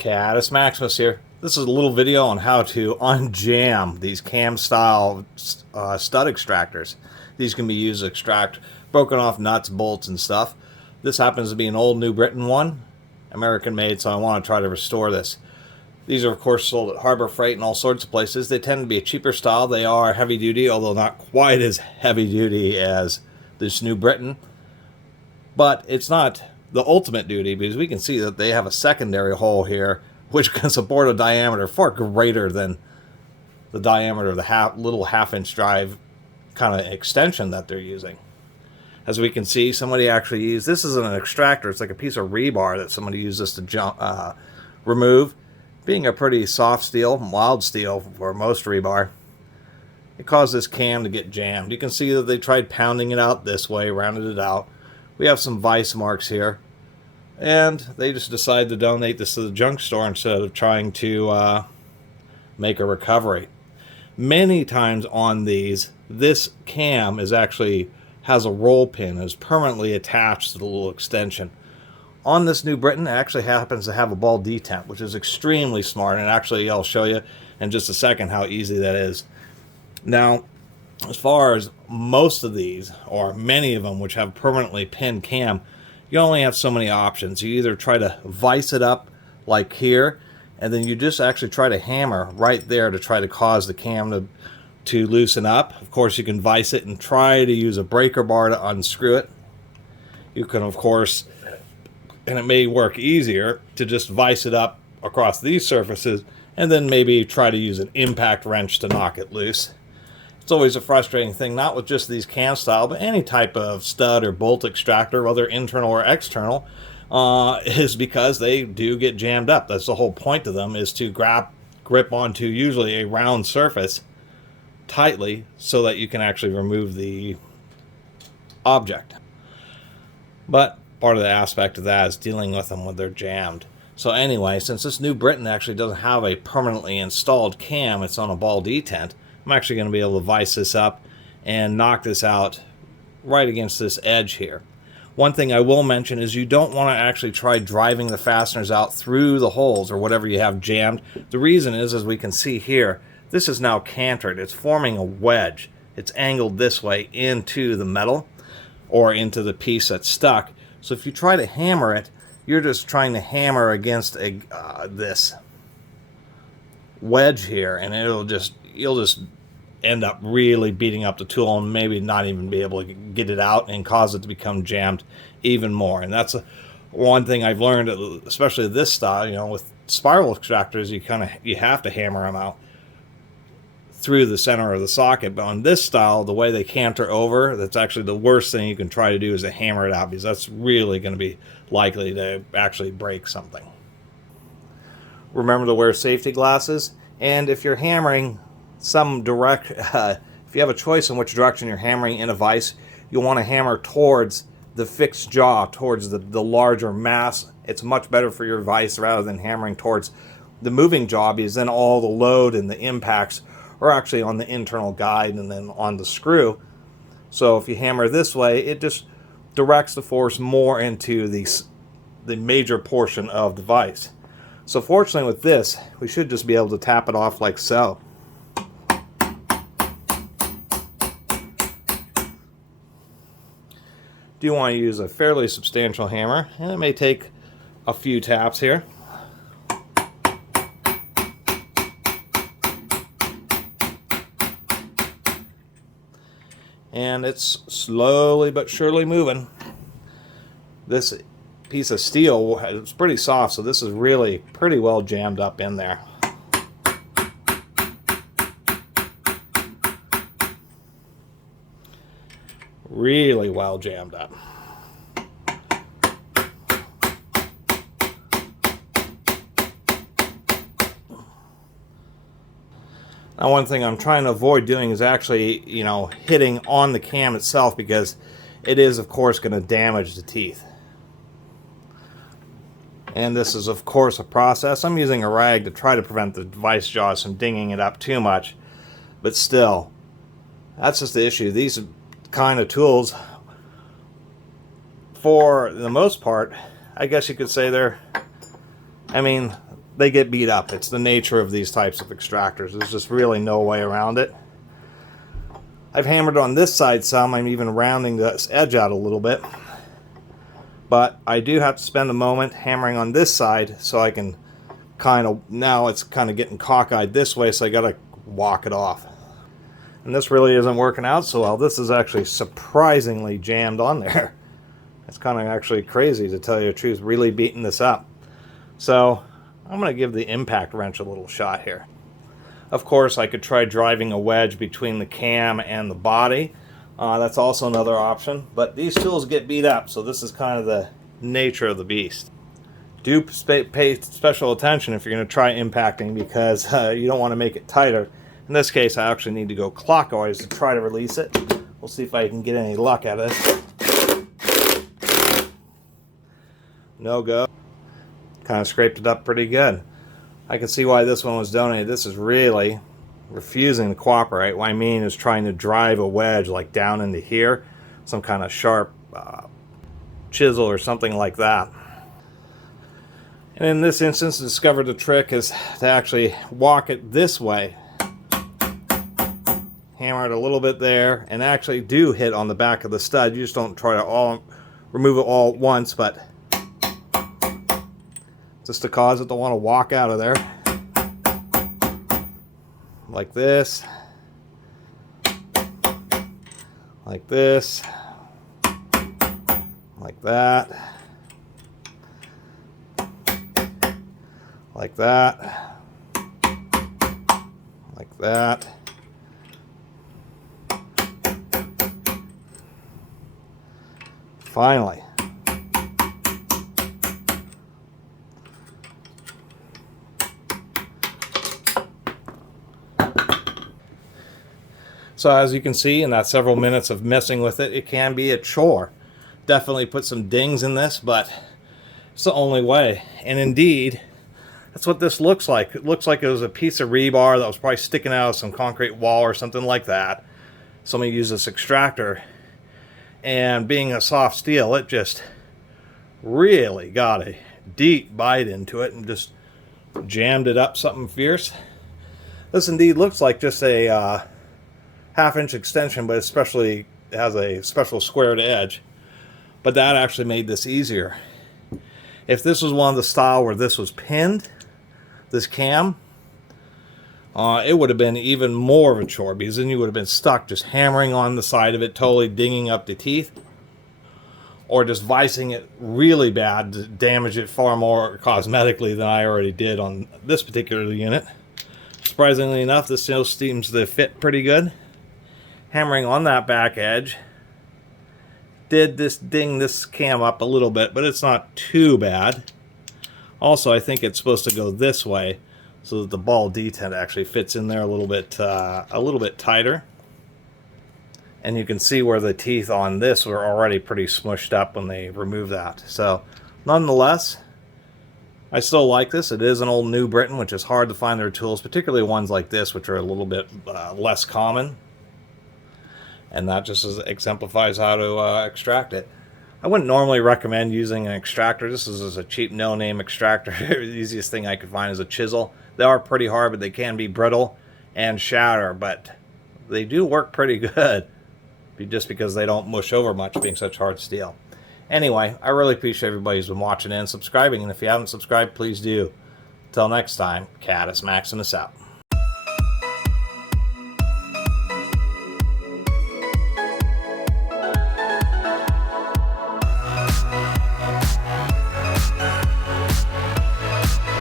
Catus Maximus here. This is a little video on how to unjam these cam style stud extractors. These can be used to extract broken off nuts, bolts, and stuff. This happens to be an old New Britain one, American made, so I want to try to restore this. These are of course sold at Harbor Freight and all sorts of places. They tend to be a cheaper style. They are heavy duty, although not quite as heavy duty as this New Britain. But it's not the ultimate duty, because we can see that they have a secondary hole here which can support a diameter far greater than the diameter of the little half-inch drive kind of extension that they're using. As we can see, somebody actually used, this is an extractor. It's like a piece of rebar that somebody used this to remove. Being a pretty soft steel, mild steel for most rebar, it caused this cam to get jammed. You can see that they tried pounding it out this way, rounded it out. We have some vice marks here, and they just decided to donate this to the junk store instead of trying to make a recovery. Many times on these, this cam has a roll pin, is permanently attached to the little extension. On this New Britain, it actually happens to have a ball detent, which is extremely smart, and actually I'll show you in just a second how easy that is. Now, as far as most of these, or many of them which have permanently pinned cam, you only have so many options. You either try to vise it up like here, and then you just actually try to hammer right there to try to cause the cam to loosen up. Of course, you can vise it and try to use a breaker bar to unscrew it. You can, of course, and it may work easier to just vise it up across these surfaces and then maybe try to use an impact wrench to knock it loose. It's always a frustrating thing, not with just these cam style, but any type of stud or bolt extractor, whether internal or external, is because they do get jammed up. That's the whole point of them, is to grip onto usually a round surface tightly so that you can actually remove the object. But part of the aspect of that is dealing with them when they're jammed. So anyway, since this New Britain actually doesn't have a permanently installed cam, it's on a ball detent, I'm actually going to be able to vise this up and knock this out right against this edge here. One thing I will mention is you don't want to actually try driving the fasteners out through the holes or whatever you have jammed. The reason is, as we can see here, this is now cantered. It's forming a wedge. It's angled this way into the metal or into the piece that's stuck. So if you try to hammer it, you're just trying to hammer against this wedge here, and you'll just end up really beating up the tool and maybe not even be able to get it out and cause it to become jammed even more. And that's one thing I've learned, especially this style. With spiral extractors, you have to hammer them out through the center of the socket, but on this style, the way they canter over, that's actually the worst thing you can try to do, is to hammer it out, because that's really going to be likely to actually break something. Remember to wear safety glasses, and if you're hammering if you have a choice in which direction you're hammering in a vise, you'll want to hammer towards the fixed jaw, towards the larger mass. It's much better for your vise rather than hammering towards the moving jaw, because then all the load and the impacts are actually on the internal guide and then on the screw. So if you hammer this way, it just directs the force more into the major portion of the vise. So fortunately with this, we should just be able to tap it off like so. Do want to use a fairly substantial hammer, and it may take a few taps here. And it's slowly but surely moving. This piece of steel is pretty soft, so this is really pretty well jammed up in there. Really well jammed up. Now, one thing I'm trying to avoid doing is actually, hitting on the cam itself, because it is, of course, going to damage the teeth. And this is, of course, a process. I'm using a rag to try to prevent the vise jaws from dinging it up too much, but still, that's just the issue. These kind of tools, for the most part, I guess you could say they're they get beat up. It's the nature of these types of extractors. There's just really no way around it. I've hammered on this side some. I'm even rounding this edge out a little bit. But I do have to spend a moment hammering on this side so I can kind of, now it's kind of getting cockeyed this way, so I got to walk it off. And this really isn't working out so well. This is actually surprisingly jammed on there. It's kind of actually crazy, to tell you the truth, really beating this up. So I'm going to give the impact wrench a little shot here. Of course, I could try driving a wedge between the cam and the body. That's also another option. But these tools get beat up, so this is kind of the nature of the beast. Do pay special attention if you're going to try impacting, because you don't want to make it tighter. In this case, I actually need to go clockwise to try to release it. We'll see if I can get any luck at it. No go. Kind of scraped it up pretty good. I can see why this one was donated. This is really refusing to cooperate. What I mean is trying to drive a wedge like down into here. Some kind of sharp chisel or something like that. And in this instance, discovered the trick is to actually walk it this way. Hammer it a little bit there, and actually do hit on the back of the stud. You just don't try to remove it all at once, but just to cause it to want to walk out of there. Like this. Like this. Like that. Like that. Like that. Finally. So as you can see, in that several minutes of messing with it, it can be a chore. Definitely put some dings in this, but it's the only way. And indeed, that's what this looks like. It looks like it was a piece of rebar that was probably sticking out of some concrete wall or something like that. Somebody used this extractor, and being a soft steel, it just really got a deep bite into it and just jammed it up something fierce. This indeed looks like just a half-inch extension, but especially has a special squared edge. But that actually made this easier. If this was one of the style where this was pinned, this cam, it would have been even more of a chore, because then you would have been stuck just hammering on the side of it, totally dinging up the teeth, or just vicing it really bad to damage it far more cosmetically than I already did on this particular unit. Surprisingly enough, this still seems to fit pretty good. Hammering on that back edge did ding this cam up a little bit, but it's not too bad. Also, I think it's supposed to go this way so that the ball detent actually fits in there a little bit tighter. And you can see where the teeth on this were already pretty smushed up when they removed that. So, nonetheless, I still like this. It is an old New Britain, which is hard to find their tools, particularly ones like this, which are a little bit less common. And that just exemplifies how to extract it. I wouldn't normally recommend using an extractor. This is a cheap no-name extractor. The easiest thing I could find is a chisel. They are pretty hard, but they can be brittle and shatter, but they do work pretty good, just because they don't mush over much, being such hard steel. Anyway, I really appreciate everybody who's been watching and subscribing, and if you haven't subscribed, please do. Until next time, Catus Maximus out.